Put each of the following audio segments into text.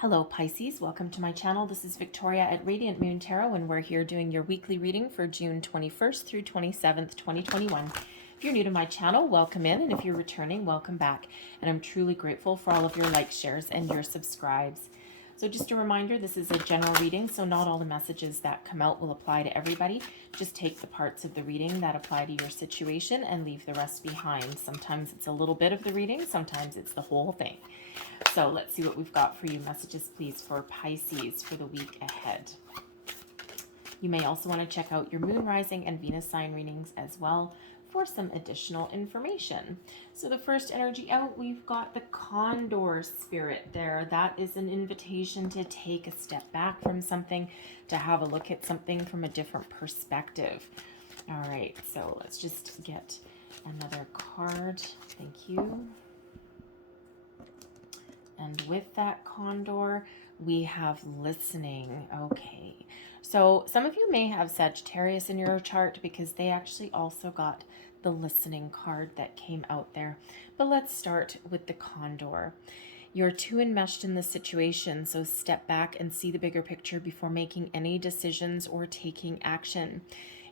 Hello Pisces, welcome to my channel. This is Victoria at Radiant Moon Tarot, and we're here doing your weekly reading for June 21st through 27th, 2021. If you're new to my channel, welcome in, and if you're returning, welcome back. And I'm truly grateful for all of your likes, shares, and your subscribes. So just a reminder, this is a general reading, so not all the messages that come out will apply to everybody. Just take the parts of the reading that apply to your situation and leave the rest behind. Sometimes it's a little bit of the reading, sometimes it's the whole thing. So let's see what we've got for you. Messages, please, for Pisces for the week ahead. You may also want to check out your moon, rising, and Venus sign readings as well for some additional information. So the first energy out, we've got the Condor spirit there. That is an invitation to take a step back from something, to have a look at something from a different perspective. All right, so let's just get another card. Thank you. And with that Condor, we have listening. Okay, so some of you may have Sagittarius in your chart because they actually also got the listening card that came out there. But let's start with the Condor. You're too enmeshed in the situation, so step back and see the bigger picture before making any decisions or taking action.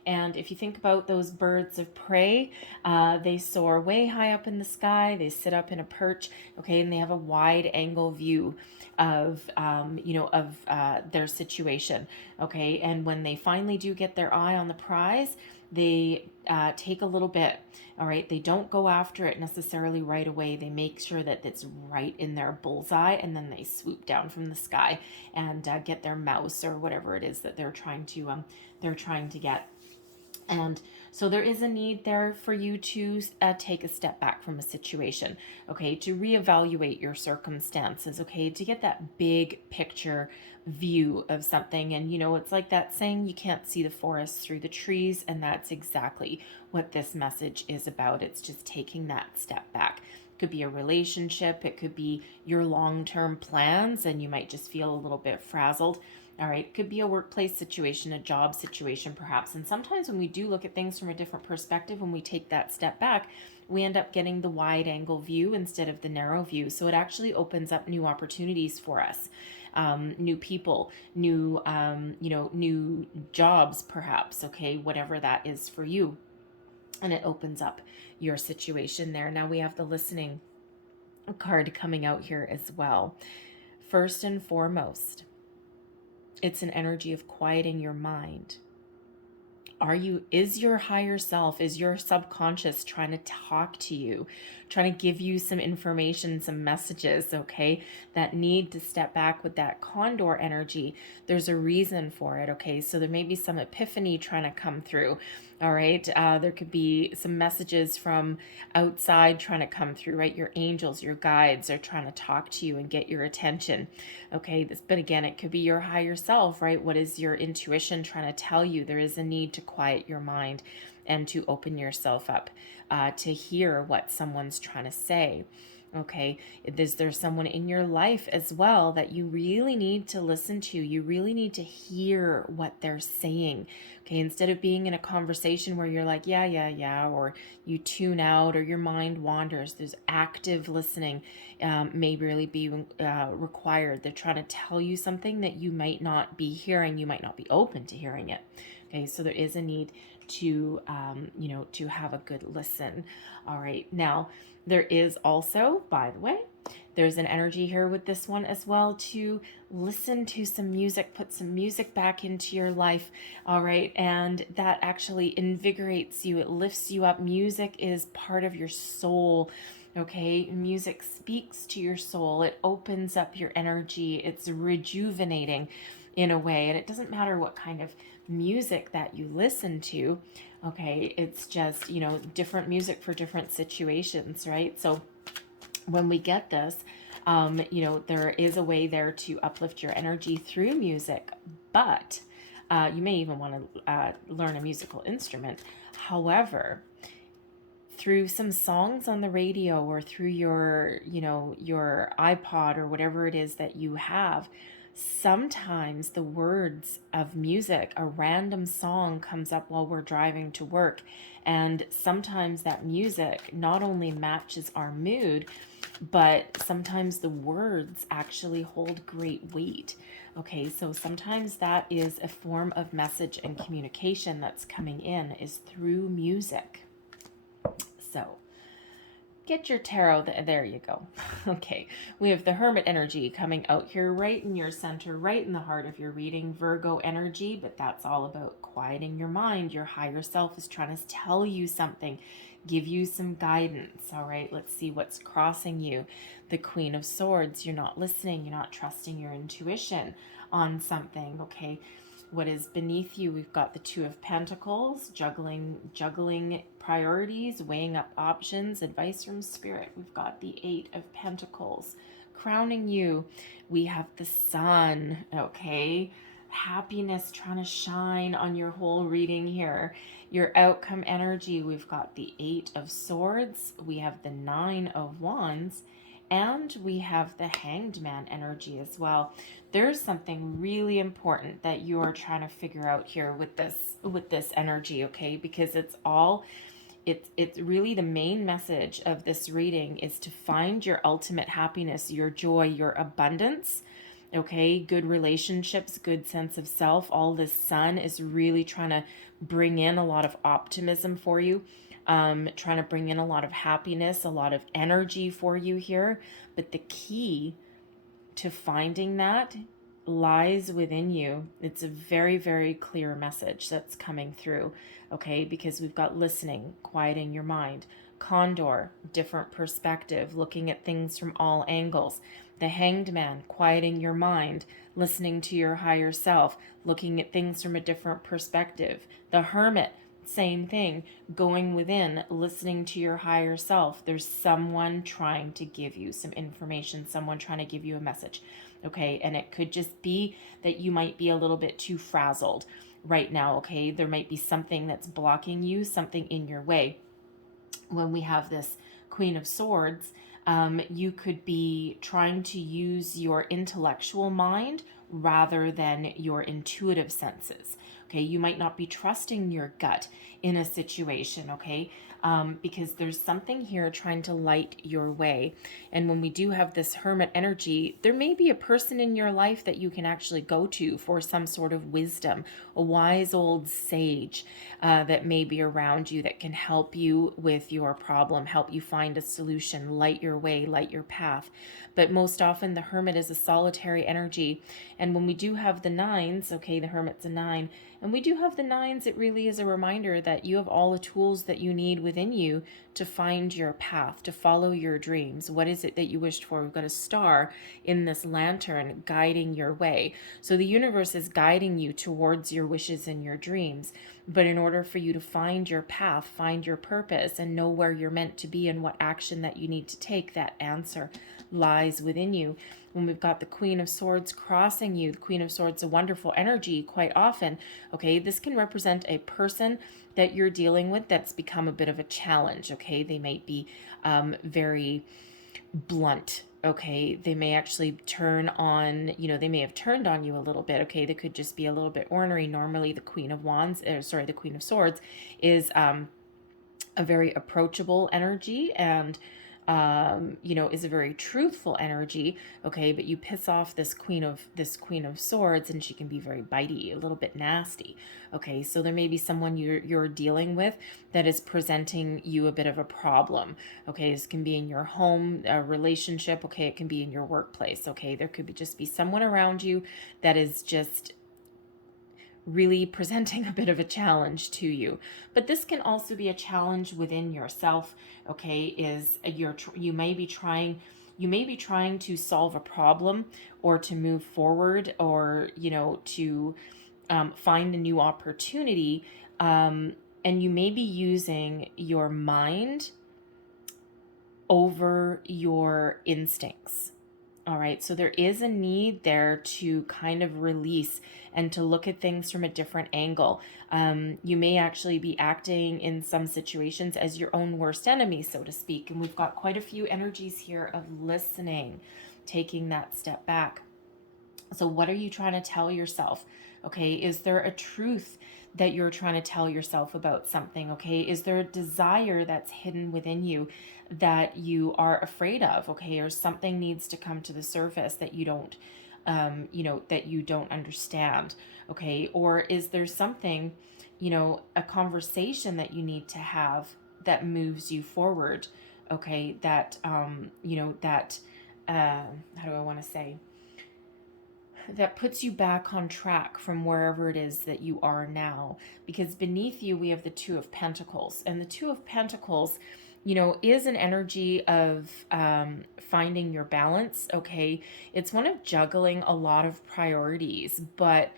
And if you think about those birds of prey, they soar way high up in the sky. They sit up in a perch, okay, and they have a wide angle view of, their situation, okay. And when they finally do get their eye on the prize, they take a little bit, all right. They don't go after it necessarily right away. They make sure that it's right in their bullseye, and then they swoop down from the sky and get their mouse or whatever it is that they're trying to get. And so there is a need there for you to take a step back from a situation, okay, to reevaluate your circumstances, okay, to get that big picture view of something. And, it's like that saying, you can't see the forest through the trees. And that's exactly what this message is about. It's just taking that step back. It could be a relationship. It could be your long-term plans, and you might just feel a little bit frazzled. All right, it could be a workplace situation, a job situation perhaps. And sometimes when we do look at things from a different perspective, when we take that step back, we end up getting the wide angle view instead of the narrow view. So it actually opens up new opportunities for us, new people, new jobs perhaps, okay, whatever that is for you. And it opens up your situation there. Now we have the listening card coming out here as well. First and foremost, it's an energy of quieting your mind. Is your higher self, is your subconscious trying to talk to you, trying to give you some information, some messages, okay, that need to step back with that Condor energy? There's a reason for it, okay? So there may be some epiphany trying to come through, all right? There could be some messages from outside trying to come through, right? Your angels, your guides are trying to talk to you and get your attention, okay? But again, it could be your higher self, right? What is your intuition trying to tell you? There is a need to quiet your mind and to open yourself up to hear what someone's trying to say. Okay, there's someone in your life as well that you really need to listen to. You really need to hear what they're saying. Okay, instead of being in a conversation where you're like, yeah, or you tune out or your mind wanders, there's active listening may really be required. They're trying to tell you something that you might not be hearing. You might not be open to hearing it. Okay, so there is a need to, to have a good listen. All right, now there is also, by the way, there's an energy here with this one as well to listen to some music, put some music back into your life, all right, and that actually invigorates you, it lifts you up. Music is part of your soul, okay? Music speaks to your soul, it opens up your energy, it's rejuvenating in a way, and it doesn't matter what kind of music that you listen to, okay? It's just, different music for different situations, right? So when we get this, there is a way there to uplift your energy through music, but you may even want to learn a musical instrument. However, through some songs on the radio or through your iPod or whatever it is that you have, Sometimes the words of music, a random song comes up while we're driving to work. And sometimes that music not only matches our mood, but sometimes the words actually hold great weight. Okay, so sometimes that is a form of message and communication that's coming in is through music. So get your tarot. There you go. Okay, we have the Hermit energy coming out here right in your center, right in the heart of your reading. Virgo energy, but that's all about quieting your mind. Your higher self is trying to tell you something, give you some guidance. All right, let's see what's crossing you. The Queen of Swords, you're not listening, you're not trusting your intuition on something. Okay, what is beneath you? We've got the Two of Pentacles, juggling priorities, weighing up options, advice from Spirit. We've got the Eight of Pentacles. Crowning you, we have the Sun, okay? Happiness trying to shine on your whole reading here. Your outcome energy, we've got the Eight of Swords, we have the Nine of Wands, and we have the Hanged Man energy as well. There's something really important that you are trying to figure out here with this energy, okay? Because it's really the main message of this reading is to find your ultimate happiness, your joy, your abundance. Okay, good relationships, good sense of self. All this Sun is really trying to bring in a lot of optimism for you, trying to bring in a lot of happiness, a lot of energy for you here. But the key to finding that lies within you. It's a very, very clear message that's coming through, okay? Because we've got listening, quieting your mind. Condor, different perspective, looking at things from all angles. The Hanged Man, quieting your mind, listening to your higher self, looking at things from a different perspective. The Hermit, same thing, going within, listening to your higher self. There's someone trying to give you some information, someone trying to give you a message. Okay, and it could just be that you might be a little bit too frazzled right now. Okay, there might be something that's blocking you, something in your way. When we have this Queen of Swords, you could be trying to use your intellectual mind rather than your intuitive senses. Okay, you might not be trusting your gut in a situation, okay? Because there's something here trying to light your way. And when we do have this Hermit energy, there may be a person in your life that you can actually go to for some sort of wisdom, a wise old sage that may be around you that can help you with your problem, help you find a solution, light your way, light your path. But most often the Hermit is a solitary energy. And when we do have the nines, okay, the Hermit's a 9, and we do have the 9s, it really is a reminder that you have all the tools that you need within you to find your path, to follow your dreams. What is it that you wished for? We've got a star in this lantern guiding your way. So the universe is guiding you towards your wishes and your dreams. But in order for you to find your path, find your purpose, and know where you're meant to be and what action that you need to take, that answer lies within you. When we've got the Queen of Swords crossing you, the Queen of Swords, a wonderful energy quite often. Okay, this can represent a person that you're dealing with that's become a bit of a challenge. Okay, they might be very blunt. Okay, they may actually turn on, they may have turned on you a little bit. Okay, they could just be a little bit ornery. Normally, the Queen of the Queen of Swords is a very approachable energy and is a very truthful energy, okay, but you piss off this queen of swords and she can be very bitey, a little bit nasty. Okay, so there may be someone you're dealing with that is presenting you a bit of a problem. Okay, this can be in your home, a relationship. Okay, it can be in your workplace. Okay, there could just be someone around you that is just really presenting a bit of a challenge to you. But this can also be a challenge within yourself. Okay, you may be trying to solve a problem or to move forward, or to find a new opportunity, and you may be using your mind over your instincts. All right, so there is a need there to kind of release and to look at things from a different angle. You may actually be acting in some situations as your own worst enemy, so to speak. And we've got quite a few energies here of listening, taking that step back. So what are you trying to tell yourself? Okay, is there a truth that you're trying to tell yourself about something? Okay, is there a desire that's hidden within you that you are afraid of? Okay, or something needs to come to the surface that you don't that you don't understand? Okay, or is there something, a conversation that you need to have that moves you forward? Okay, that how do I want to say, that puts you back on track from wherever it is that you are now. Because beneath you, we have the Two of Pentacles. And the Two of Pentacles, is an energy of finding your balance. Okay. It's one of juggling a lot of priorities, but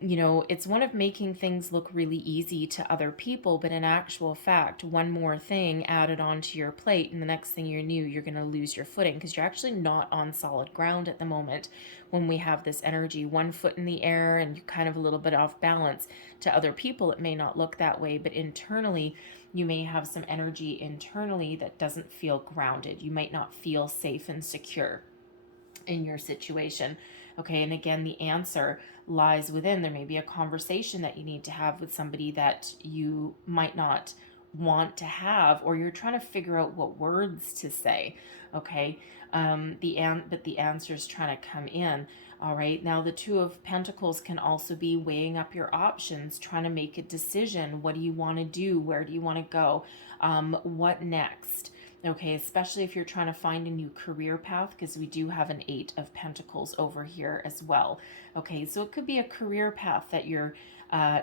it's one of making things look really easy to other people, but in actual fact, one more thing added onto your plate, and the next thing you knew, you're going to lose your footing because you're actually not on solid ground at the moment when we have this energy. One foot in the air, and you're kind of a little bit off balance. To other people, it may not look that way, but internally, you may have some energy internally that doesn't feel grounded. You might not feel safe and secure in your situation. Okay, and again, the answer lies within. There may be a conversation that you need to have with somebody that you might not want to have, or you're trying to figure out what words to say. Okay, but the answer is trying to come in. All right, now the Two of Pentacles can also be weighing up your options, trying to make a decision. What do you want to do? Where do you want to go? What next? Okay, especially if you're trying to find a new career path, because we do have an Eight of Pentacles over here as well. Okay, so it could be a career path that you're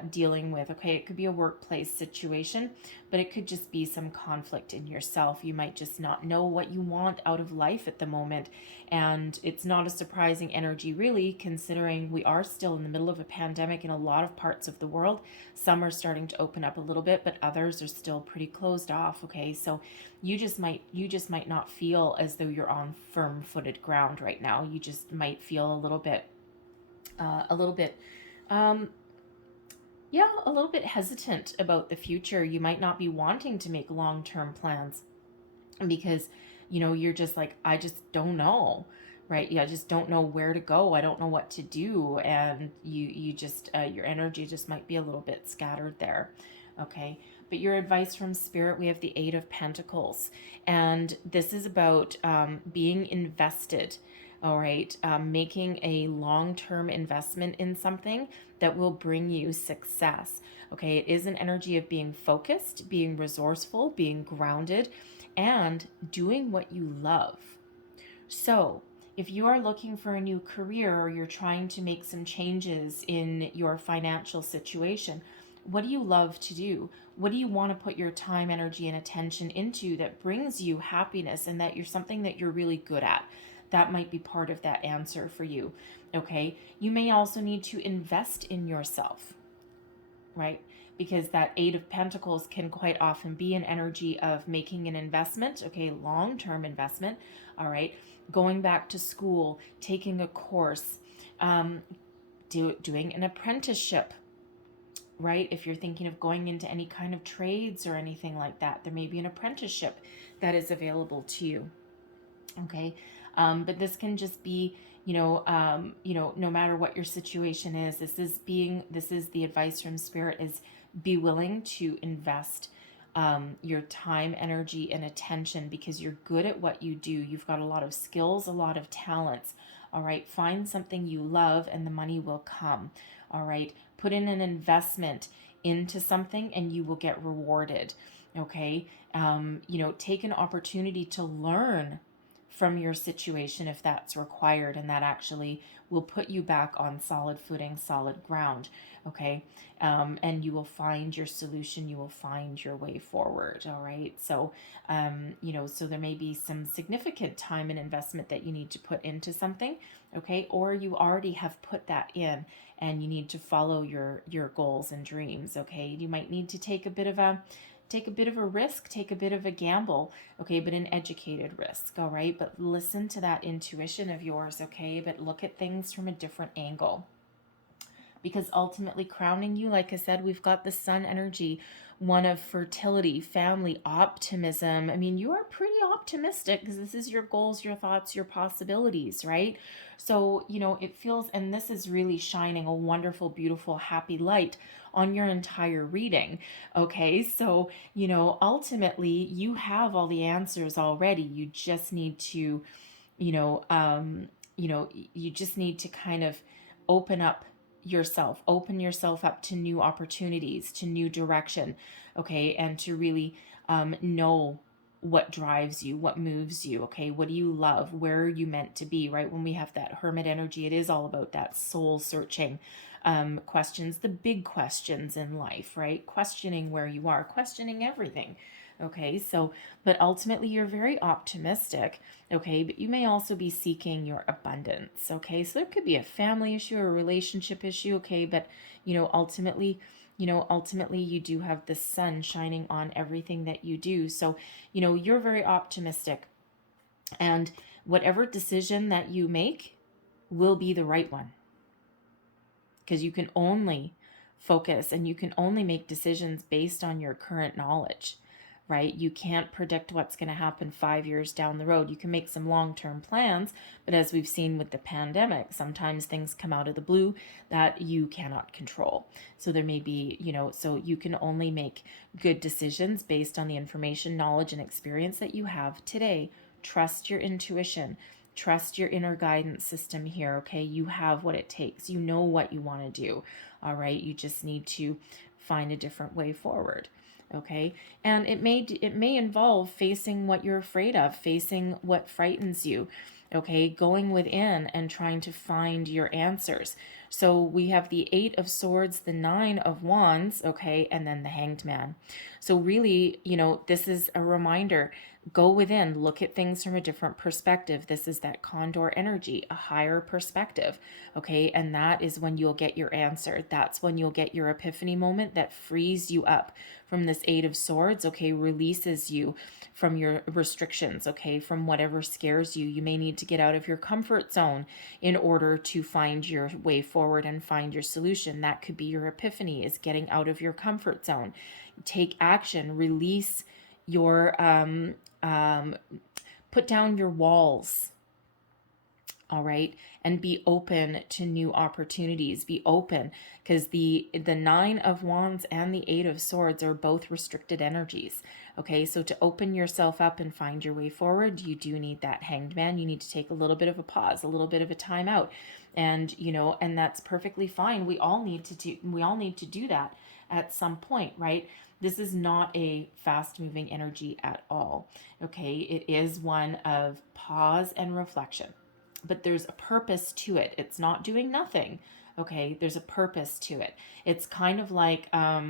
dealing with. Okay, it could be a workplace situation, but it could just be some conflict in yourself. You might just not know what you want out of life at the moment. And it's not a surprising energy, really, considering we are still in the middle of a pandemic in a lot of parts of the world. Some are starting to open up a little bit, but others are still pretty closed off. Okay, so you just might not feel as though you're on firm-footed ground right now. You just might feel a little bit um yeah, a little bit hesitant about the future. You might not be wanting to make long-term plans because you're just like, I just don't know, right? Yeah, I just don't know where to go. I don't know what to do, and you just your energy just might be a little bit scattered there. Okay, but your advice from Spirit, we have the Eight of Pentacles, and this is about being invested. All right, making a long-term investment in something that will bring you success. Okay, it is an energy of being focused, being resourceful, being grounded, and doing what you love. So, if you are looking for a new career, or you're trying to make some changes in your financial situation, what do you love to do? What do you want to put your time, energy, and attention into that brings you happiness, and that you're something that you're really good at? That might be part of that answer for you. Okay. You may also need to invest in yourself, right? Because that Eight of Pentacles can quite often be an energy of making an investment, okay, long-term investment, all right, going back to school, taking a course, doing an apprenticeship, right? If you're thinking of going into any kind of trades or anything like that, there may be an apprenticeship that is available to you, okay? But this can just be, no matter what your situation is, this is the advice from Spirit, is be willing to invest your time, energy, and attention, because you're good at what you do. You've got a lot of skills, a lot of talents. All right, find something you love and the money will come. All right, put in an investment into something and you will get rewarded. Okay, take an opportunity to learn from your situation if that's required, and that actually will put you back on solid footing, solid ground. Okay, and you will find your solution, you will find your way forward. All right, so so there may be some significant time and investment that you need to put into something. Okay, or you already have put that in and you need to follow your goals and dreams. Okay, you might need to take a bit of a risk, take a bit of a gamble, okay, but an educated risk. All right, but listen to that intuition of yours. Okay, but look at things from a different angle, because ultimately crowning you, like I said, we've got the Sun energy one of fertility, family, optimism. I mean, you are pretty optimistic because this is your goals, your thoughts, your possibilities, right? So, it feels, and this is really shining a wonderful, beautiful, happy light on your entire reading. Okay, so, ultimately, you have all the answers already. You just need to, you know, um, you just need to kind of open up open yourself up to new opportunities, to new direction, okay, and to really know what drives you, what moves you, okay, what do you love, where are you meant to be, right? When we have that hermit energy, it is all about that soul searching questions, the big questions in life, right? Questioning where you are, questioning everything. Okay, so, but ultimately you're very optimistic, okay, but you may also be seeking your abundance, okay, so there could be a family issue or a relationship issue, okay, but ultimately you do have the sun shining on everything that you do, so you're very optimistic, and whatever decision that you make will be the right one, because you can only focus and you can only make decisions based on your current knowledge, right? You can't predict what's going to happen 5 years down the road. You can make some long-term plans, but as we've seen with the pandemic, sometimes things come out of the blue that you cannot control. So there may be, so you can only make good decisions based on the information, knowledge, and experience that you have today. Trust your intuition. Trust your inner guidance system here, okay? You have what it takes. You know what you want to do, all right? You just need to find a different way forward, okay? And it may involve facing what you're afraid of, facing what frightens you, okay? Going within and trying to find your answers. So we have the 8 of Swords, the 9 of Wands, okay, and then the Hanged Man. So really, this is a reminder. Go within, look at things from a different perspective. This is that condor energy, a higher perspective, okay? And that is when you'll get your answer. That's when you'll get your epiphany moment that frees you up from this 8 of Swords, okay? Releases you from your restrictions, okay? From whatever scares you. You may need to get out of your comfort zone in order to find your way forward and find your solution. That could be your epiphany, is getting out of your comfort zone. Take action, release your put down your walls, all right, and be open to new opportunities. Be open, because the 9 of Wands and the 8 of Swords are both restricted energies, okay? So to open yourself up and find your way forward, you do need that Hanged Man. You need to take a little bit of a pause, a little bit of a time out, and and that's perfectly fine. We all need to do that at some point, right? This is not a fast moving energy at all, okay? It is one of pause and reflection, but there's a purpose to it. It's not doing nothing, okay? There's a purpose to it. It's kind of like a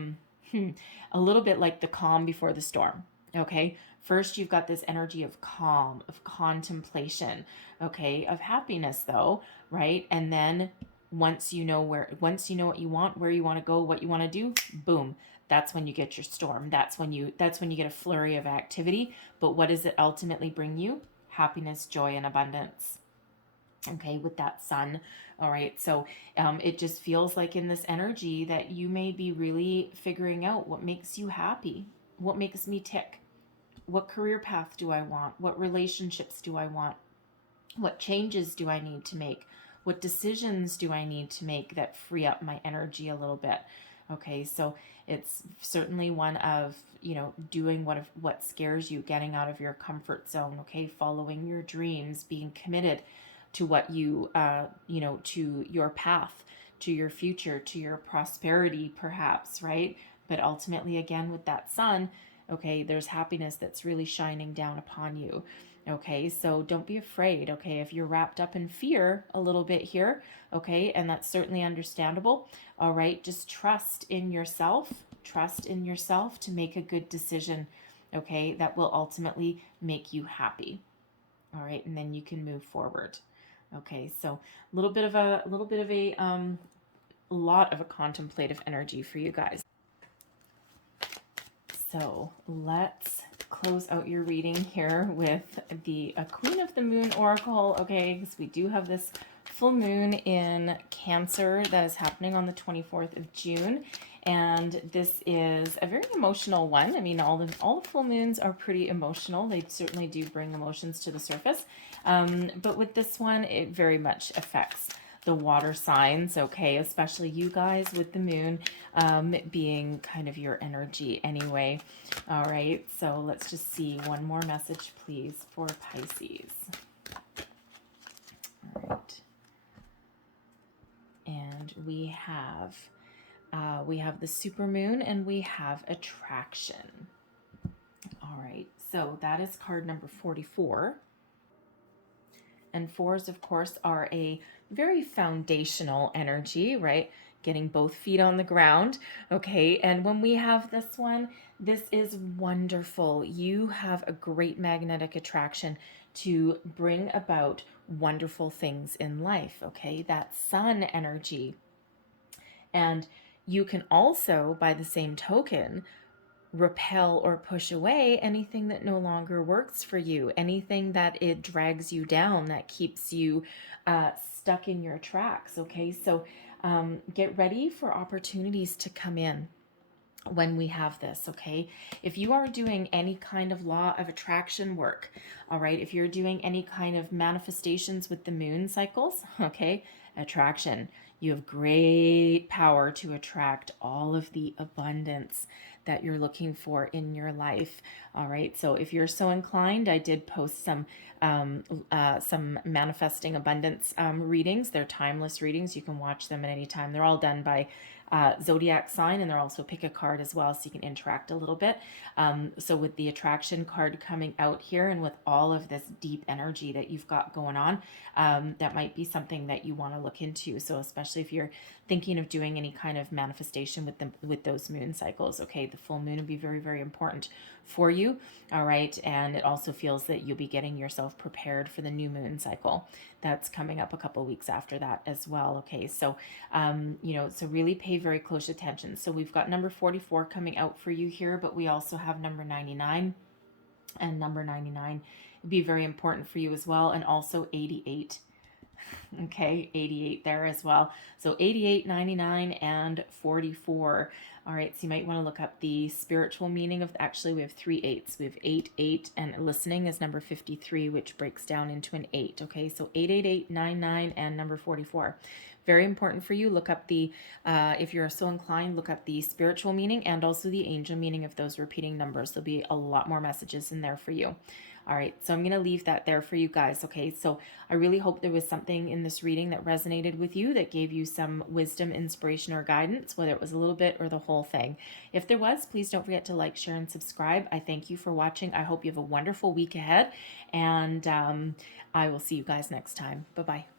little bit like the calm before the storm, okay? First, you've got this energy of calm, of contemplation, okay, of happiness though, right? And then once you know what you want, where you want to go, what you want to do, boom, that's when you get your storm. That's when you get a flurry of activity. But what does it ultimately bring you? Happiness, joy, and abundance, okay, with that sun. All right, so it just feels like in this energy that you may be really figuring out what makes you happy, what makes me tick, what career path do I want, what relationships do I want, what changes do I need to make, what decisions do I need to make that free up my energy a little bit. Okay, so it's certainly one of, doing what scares you, getting out of your comfort zone, okay, following your dreams, being committed to what you, to your path, to your future, to your prosperity, perhaps, right? But ultimately, again, with that sun, okay, there's happiness that's really shining down upon you. Okay, so don't be afraid, okay, if you're wrapped up in fear a little bit here, okay, and that's certainly understandable, all right, just trust in yourself to make a good decision, okay, that will ultimately make you happy, all right, and then you can move forward. Okay, so a lot of a contemplative energy for you guys. So let's close out your reading here with the Queen of the Moon Oracle, okay, because we do have this full moon in Cancer that is happening on the 24th of June, And this is a very emotional one. I mean, all the full moons are pretty emotional. They certainly do bring emotions to the surface. But with this one, it very much affects the water signs, okay, especially you guys with the moon being kind of your energy anyway. All right, so let's just see one more message, please, for Pisces. All right. And we have the supermoon and we have attraction. All right, so that is card number 44. And fours, of course, are a very foundational energy, right? Getting both feet on the ground. Okay. And when we have this one, this is wonderful. You have a great magnetic attraction to bring about wonderful things in life. Okay. That sun energy. And you can also, by the same token, repel or push away anything that no longer works for you, anything that it drags you down, that keeps you stuck in your tracks. Okay, so get ready for opportunities to come in when we have this. Okay, if you are doing any kind of law of attraction work, all right, if you're doing any kind of manifestations with the moon cycles, okay, attraction, you have great power to attract all of the abundance that you're looking for in your life. All right, so if you're so inclined, I did post some manifesting abundance readings. They're timeless readings. You can watch them at any time. They're all done by zodiac sign, and they're also pick a card as well, so you can interact a little bit. So with the attraction card coming out here, and with all of this deep energy that you've got going on, that might be something that you want to look into. So especially if you're thinking of doing any kind of manifestation with those moon cycles, okay, the full moon would be very, very important for you. All right, and it also feels that you'll be getting yourself prepared for the new moon cycle that's coming up a couple weeks after that as well. Okay, so so really pay very close attention. So we've got number 44 coming out for you here, but we also have number 99, and number 99 would be very important for you as well, and also 88. Okay, 88 there as well. So 88, 99, and 44. All right, so you might want to look up the spiritual meaning of, actually we have 3 8s. We have 8, 8, and listening is number 53, which breaks down into an 8. Okay, so 888, 99, and number 44. Very important for you. Look up the, if you're so inclined, look up the spiritual meaning and also the angel meaning of those repeating numbers. There'll be a lot more messages in there for you. All right, so I'm going to leave that there for you guys, okay? So I really hope there was something in this reading that resonated with you, that gave you some wisdom, inspiration, or guidance, whether it was a little bit or the whole thing. If there was, please don't forget to like, share, and subscribe. I thank you for watching. I hope you have a wonderful week ahead, and I will see you guys next time. Bye-bye.